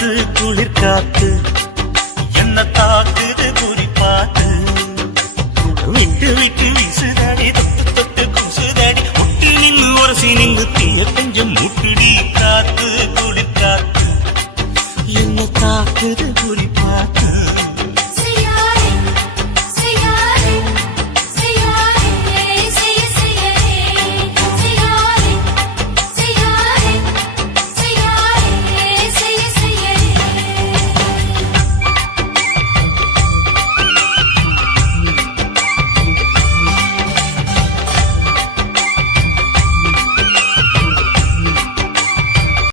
காத்து குளிர் காத்து என்ன தாக்குது குறி பார்த்து விட்டு விட்டு வீசுதாடி தொட்டு தொட்டு குசுதாடி முட்டி நின்று ஒரு சீனிங்கு தீய கொஞ்சம் முட்டுடி காத்து குளிர் காத்து என்ன தாக்குது குறி